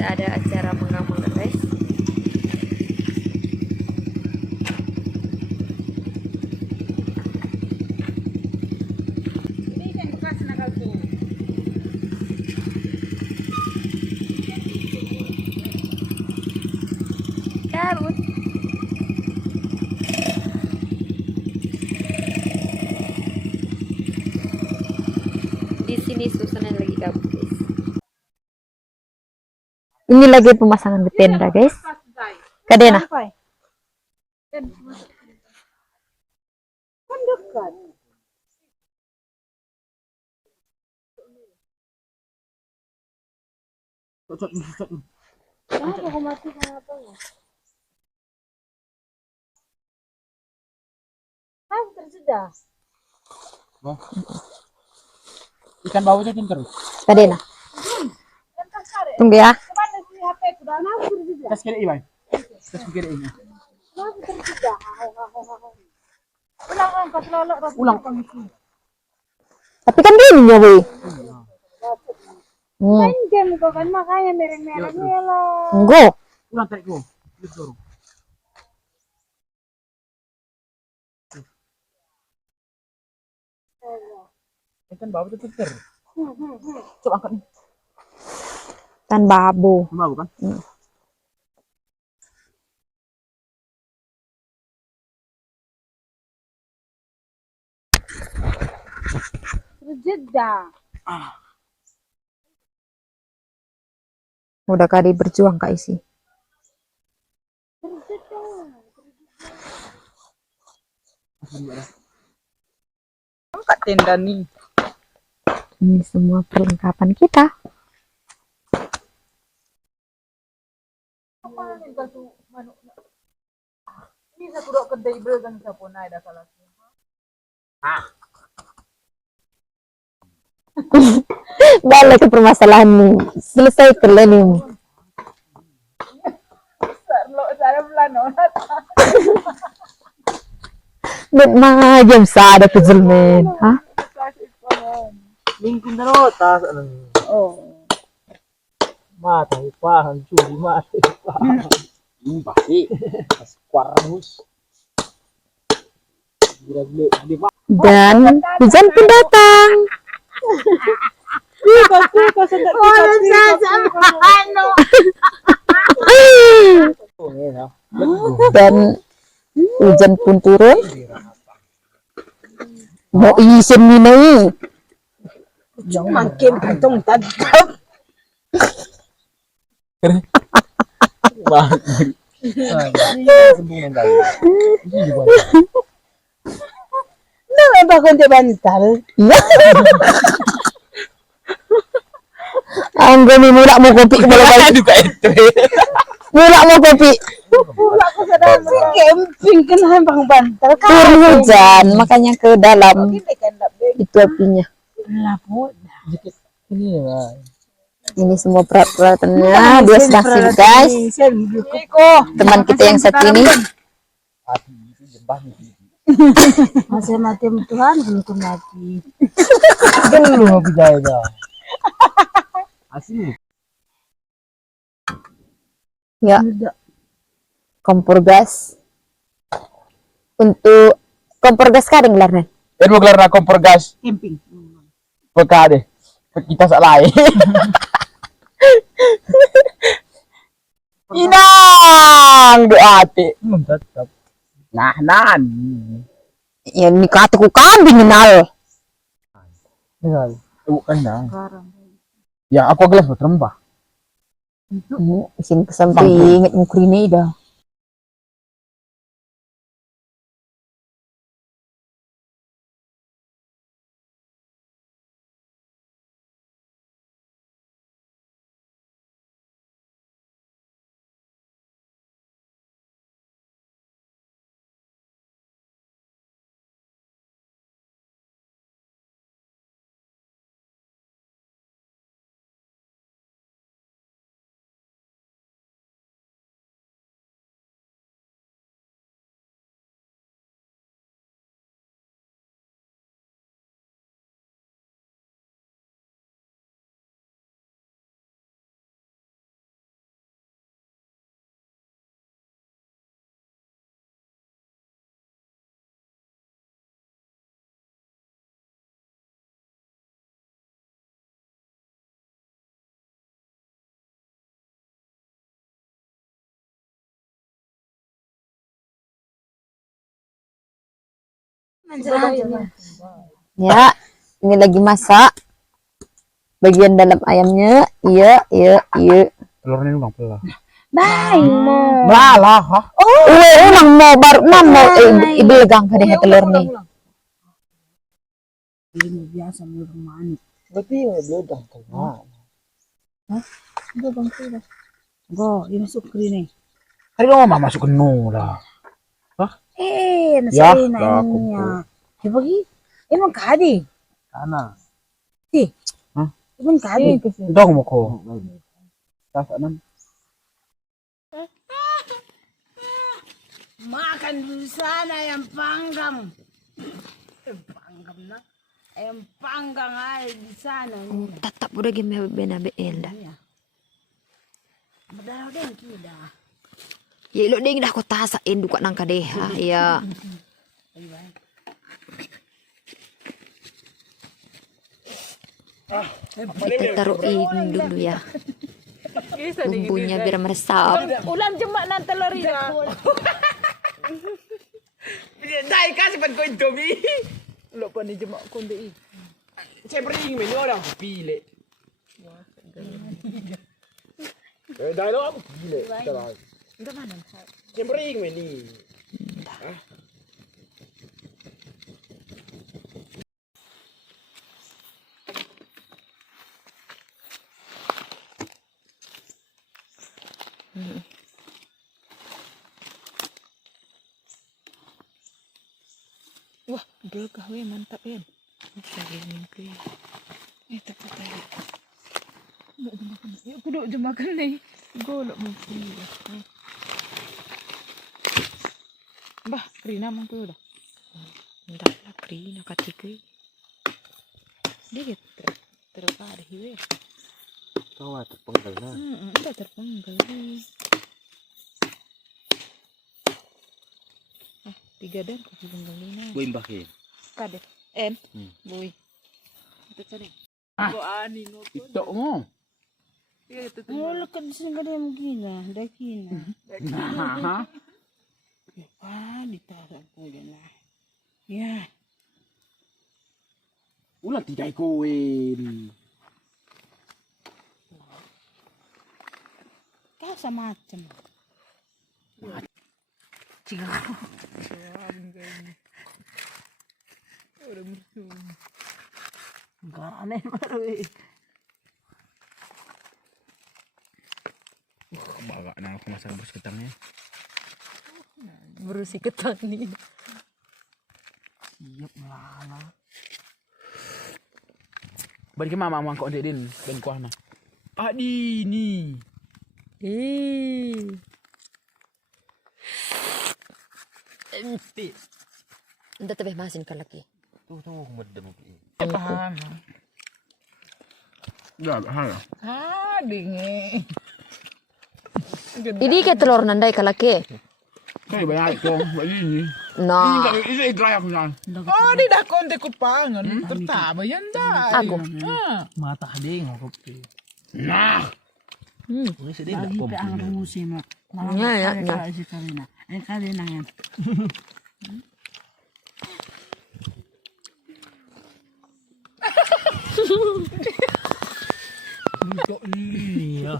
kita ada acara menggang-menggang guys. Ini yang bekas nakalku. Kabut. Di sini suasana lagi kabut guys. Ini lagi pemasangan di tenda guys. Kadena. Kan dekat. Kenapa kau mati kenapa ya? Tersedah. Ikan baunya terus. Kadena. Tunggu ya. Kemana sih HP ku? Dah nak tersedah. Tes kiri ini. Tes kiri ini. Kenapa tersedah? Ulang angkat lolok. Ulang. Tapi kan gini ya, Boy. Main game kau kan makanya mereng-merengnya lah. Enggak. Ulang tarik gua. Lihat dorong. Ikan bau itu ter. Coba angkat nih. Kan babu. Bau kan? Tersedah. Udah kali berjuang Kak Isi. Angkat tenda nih. Ini semua perlengkapan kita. Ini satu dok kedai bergang sapona ada salah. Balik ke permasalahan nih. Selesai kalian ini. Saya pelano. Net majam sada kejelmen. Hah? Lingkun terus tas. Oh. Mata ipahan curi mata ipahan. Ini pasti. Squarmus. Gila. Dan hujan pun datang. Dan hujan pun turun. Mau isin ini. Makin untung tetap. Nah, bakon te bantal. Anggo murah mau kopi bolak-balik. Juga itu. Murah mau kopi. Aku sedang camping kan hambang bantal kan. Turun hujan, makanya ke dalam. Itu apinya. Laput. Ini lah. Ini semua peralatannya dia sedang sibuk guys. Teman kita yang satu ini Masih mati Tuhan belum mati. Belum habis aja. Asli. ya kompor gas. Untuk kompor gas kadang larang. Dan mau kelar kompor gas. Camping. Peka deh. Kita salah. Inang doate. Tetap. Nah, Ya nikah tuh kambing kenal. Tinggal. Bukan dah. Ya, aku gelas berterembah. Isin kesamping inget mukrine dah. Ya, ini lagi masak. Bagian dalam ayamnya, iya. Telurnya bang pelah. Baik mo. Malah, ha? Emang mau baru mau ibu legang ka deh telur nih. Ini biasa mo manis. Berarti yang beledang kalau. Go bang sudah. Go, ini sukri nih. Hari lo mama masuk ke nula. Nasa Ya, na aku niya. Dibagi, emang kadi. Sana. Emang kadi. Dong mo ko. Tasanan. Makan dulu sana yang panggang. Panggang na. Yang panggang ay di sana. Tatap udah game benabe enda. Madaraw din kita. Ya ilo ding dah ko tasain duka nang kadeha ya. Kita taruhin dulu ya. Bumbunya biar meresap. Ulam jemak ng telur ito. Dahil kasi pag ko indomie. Lo pa ni jemak ko hindi. Siyempre yung menu lang pili. Dahil ako pili. Siyempre yung menu. Wah, berkah weh, mantap ya. Sayangin ke. Itu patah. Yuk duduk je makan nih. Golok mesti. Bah, Rina mang tu dah. Dah lah Rina katiku. Dia terpadu hiwe. Kau terpenggal na. Udah terpenggal nih. 3 dan kau penggal ni. Gue imbahin. Kade. Boy. Ito sa rin. Ani no. Ito mo. Wala ka din ka din gina. Dakina. Nah. Ditasan po yan na. Yan. Ulang tidak ikuin. Kasa macam. Enggak aneh baru. Bawa na ako masak bos ketangnya. Berusi ketang nih. Siap melala. Balik ke mama mangkok din dan kuah na. Adi ni. Anda tebeh masin ka lagi. Tuh medem. Paham. Ya, hal. Dingin. Ini ke telur nandai ka lagi. Kaya banyak ko, ini. Nah, Ini idrayak na. Oh, di dah konti ko pangan. Tertama yan dah. aku. Mata ding ako. Nah. Ini sedih Lagi pa ang rumusi mo. Ya. Si Karina. Karina yan. Ito iya.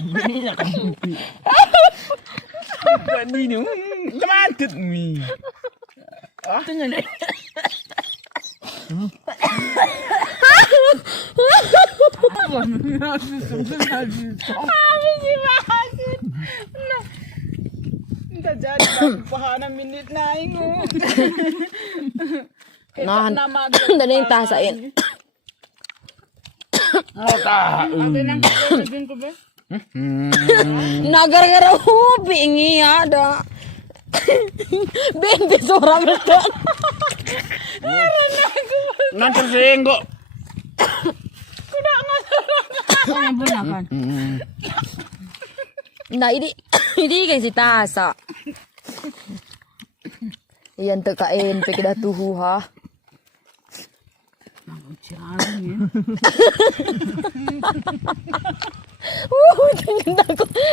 Ini kan. Ini temantet mi. Dengan Hindi jadi pahanam minit na ingo. Nah, dali yung tasain. Nagar-gara bingi ada. Ben besora betul. nanti senggo. Ano ba na kan? Nah, ini kayak si tasa. Iyan tekain pikir tuhu ha.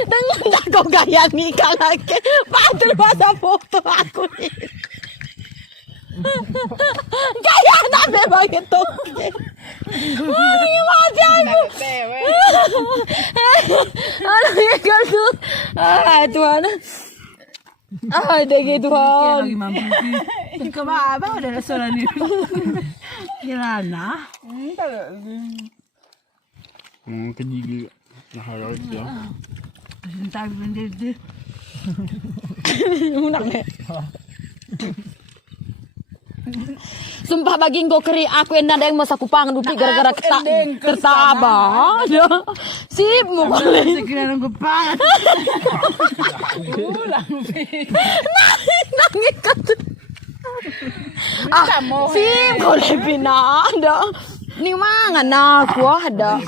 Dengan aku gaya nikah lagi. Padahal masa foto aku nih. Gaya nabe begitu. Ay, mati aku. Aduh ya gitu. Tuhan. Dagi Tuhan. Ikaw ba udah nasulan ni. Kirana. Kejigi naharal siya. Entah benda. Sumpah baging go keri aku enak ada yang masa kupang dupi gara-gara tertabah. Sip mo boleh. Sekiranya ko pa. Nangis kat. Sip boleh pinada. Ni mangan aku ada.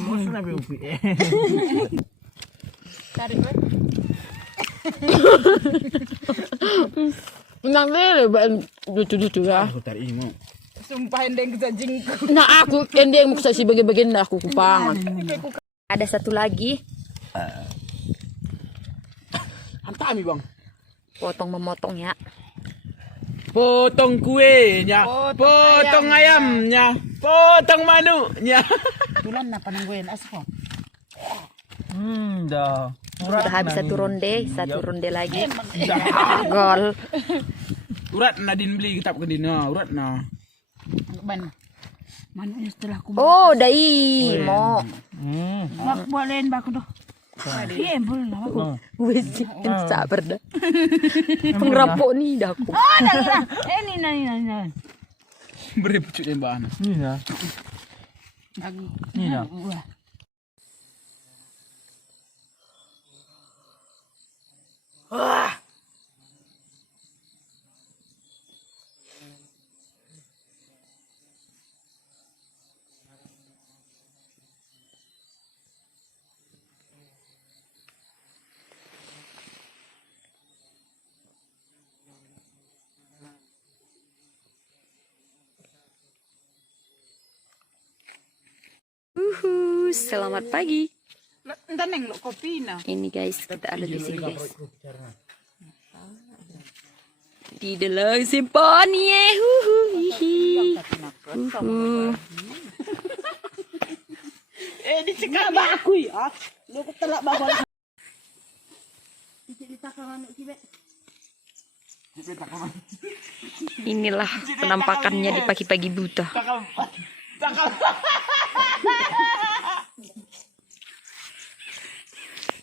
Nang lele ban lucu-lucu ya. Aku tarik ini mau. Sumpah endeng kejajingku. Nah aku ending mau si bagian-bagian aku kupangan. Ada satu lagi. Hantar mi bang. Potong memotong ya. Potong kuenya, potong ayamnya, potong manuknya. Tulan na panangguin aspo. Dah. Udah habis satu ronde lagi. Gol. Urat nadin beli kitab ke dina, urat na. Ban. Manuknya setelah ku. Oh, dai mo. Bak bolehin ba ko do? Iya, boleh lah aku. Wes sabar dah. Pengrampok nih dah aku. Oh, dah. Ini. Beri pucuk jembaan. Ini dah. Selamat pagi. Entah neng lo kopi na. Ini guys, kita ada di sini guys. Di dalam simponi Dicekak ba aku ya? Lo ko telak ba bola. Inilah penampakannya di pagi-pagi buta.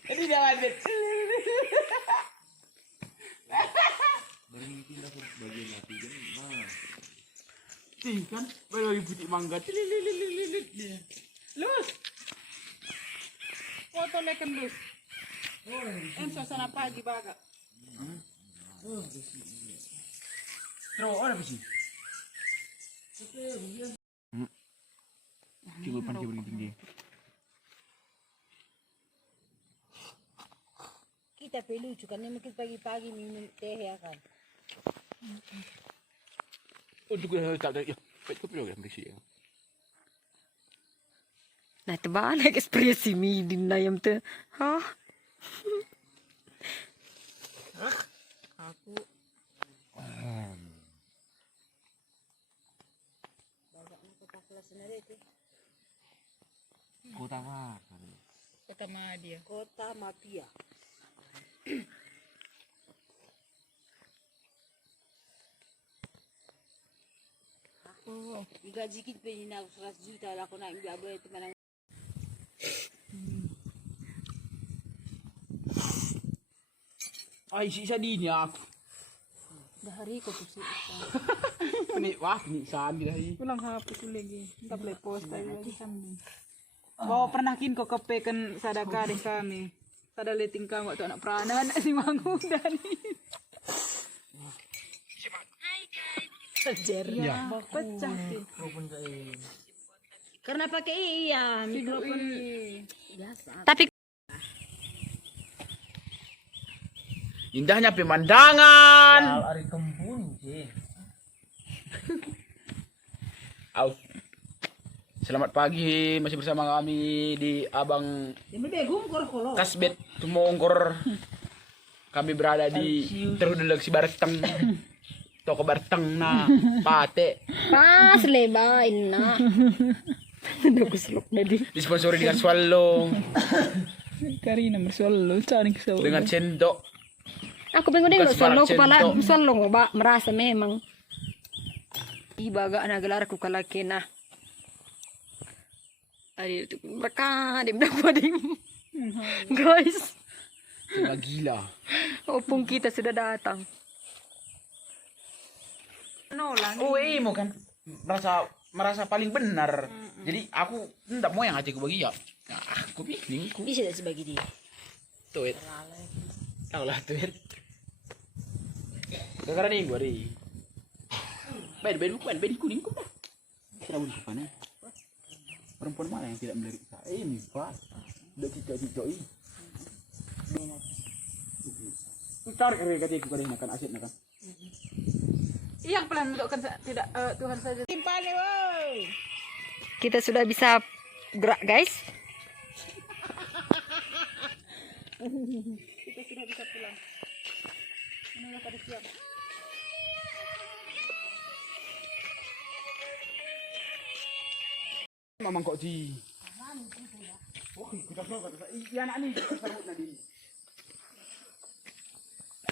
Ini jangan bet. Kan baru lagi putih mangga. Lus. Foto leken lus. Suasana pagi baga. Terus ada apa sih? Coba panci tinggi. Kita perlu juga nih mungkin pagi-pagi minum teh ya kan. Untuk tak ada ya. Baik kopi lagi ambil sih. Nah, tebaan ekspresi mi din na yam te. Hah? Aku Kota apa? Kota Madia. Kota Mapia. Oh, gaji kita pengen nak 100 juta lah aku nak ambil itu mana. Ay, si din ya. Dari ko tu sih. Peniksaan dia hari. Pulang hapus lagi. Tak boleh post lagi kami. Bawa pernahkin kau kepekan sadaka di kami. Sada leting kamu waktu anak peranan si mangu dani. Sejer ya. Pecah sih. Karena pakai mikrofon biasa. Tapi Indahnya pemandangan. Ari kembun sih. Selamat pagi, masih bersama kami di Abang kasbet tumongkor. Kami berada di terhadap si Barteng. Toko Barteng na pate. Pas lebain na. Naguslok na di. Disponsori dengan Swallow, Karina bersualo cari kesal. dengan Cendok. Aku bingung deh, Bukan solo sebarang kepala, centok. solo ba merasa memang. Ibaga na gelar ku kalaki na. Adi itu mereka di guys, Tengah gila. opung kita sudah datang. Oh mau kan merasa paling benar. Jadi aku enggak mau yang hatiku bagi ya. Nah, aku pilih ku. Bisa tidak sebagi dia. Tuit. Tahu lah tuit. Gara-gara nih gua ri. Bed kuning ku dah. Kira bukan apa nih? Perempuan mana yang tidak melirik saya ini, Pak? Udah kita ini. Putar kiri katiku kali makan asin makan. Yang pelan menunjukkan tidak Tuhan saja. Timpalnya woi. Kita sudah bisa gerak guys. Kita sudah bisa pulang. Inilah pada siap. Mamang kok di. Oh, kita berangkat. Iya anak nih, serut nadi.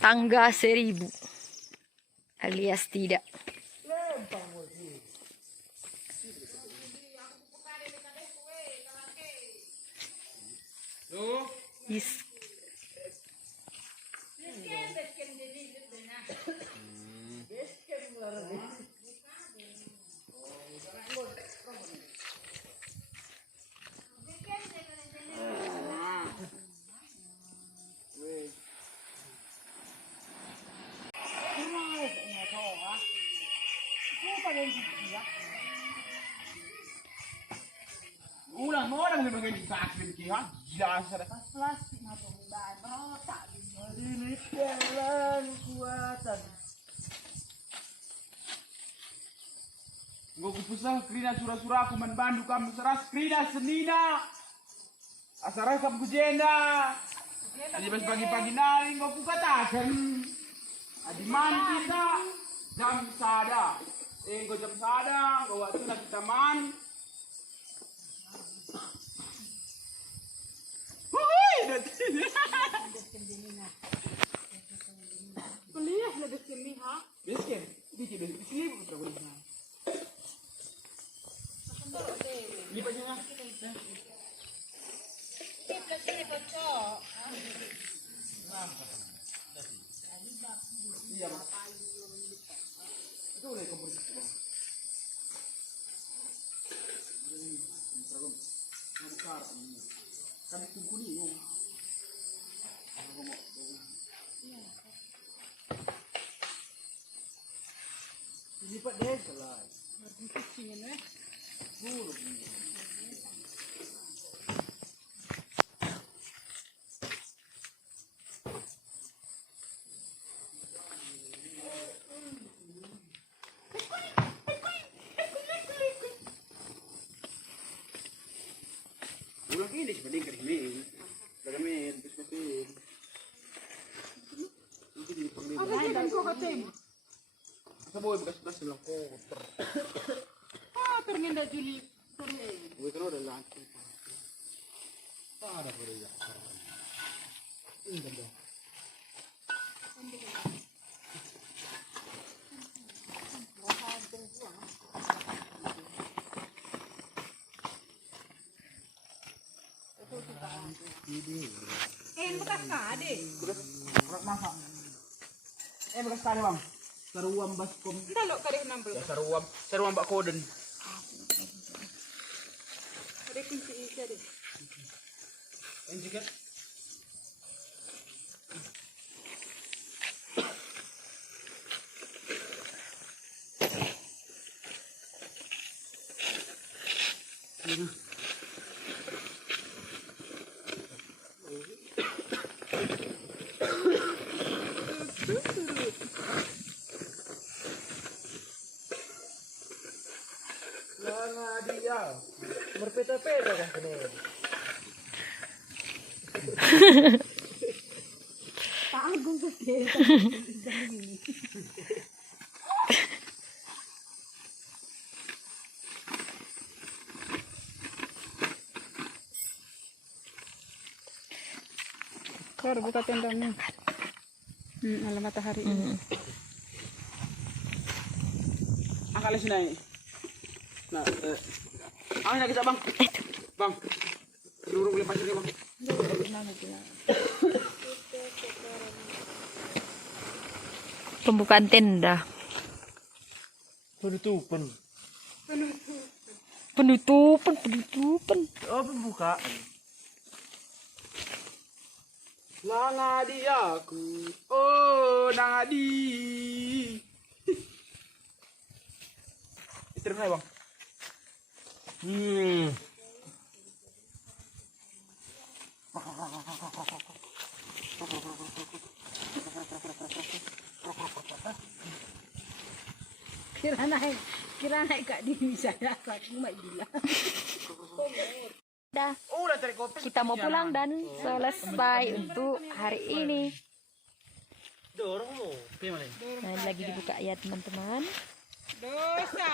Tangga 1000 alias tidak. Is. Ulang mo na mga bagay sa akin kaya gila sa dapat. Plastik atau bahan tak ini jalan kuatan. Nggo kupusah krina sura-sura aku manbandu kamu seras krina senina. Asara kamu kujenda. Adi pas pagi-pagi nari nggo kukatakan. Adi man kita jam sada. Nggo jam sada, nggo waktu na kita man. Kuliah lebih sini ha. Biskin, dikit biskin putra boleh. Lipatnya lah. Iya, Mas. Itu boleh komponis bang. Kami tunggu nih. Lipat deh salah. Ulang ini seperti kerimin. Kerimin, biskutin. Itu di penglihat. Ada yang kau katim. Saboy bekas-bekas bilang kotor. Ah, ternyata Juli. Gue kan udah lancar. Ada pada ya. Ini dah. Bekas kade. Masak. Bekas kade bang. Saruam baskom. Kita lo kade 60. Ya saruam Mbak Koden. Ada kunci isi deh. Yang juga. Lama dia berpeta-peta kan kene. Keluar buka tendamu. Malam matahari. Angkat sini naik. Nah, angkat kita bang. Bang, dulu boleh pasirnya bang. Pembukaan tenda. Penutupan. Penutupan. Oh, pembukaan. Nangadi aku, oh nangadi. Terus bang. Kira naik kak di saya aku mak gila. Dah, Oh, udah cari kopi. kita mau pulang dan selesai untuk hari ini. Dorong lo. Gimana? Nah, lagi dibuka ya teman-teman. Dosa.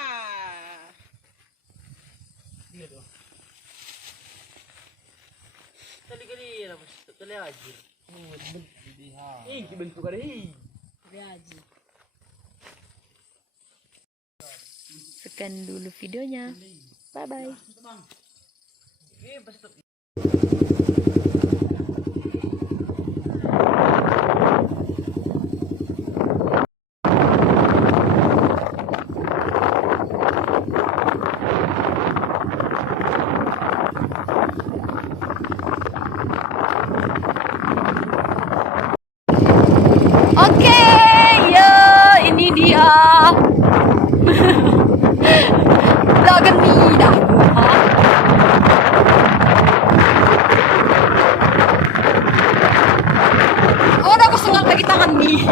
Kali-kali lapos kali aja. Ih, dibentuk ada ih. Sekian dulu videonya. Bye-bye. Oke, ya ini dia. Vloggen dah. Oh, udah aku sengang lagi tangan nih.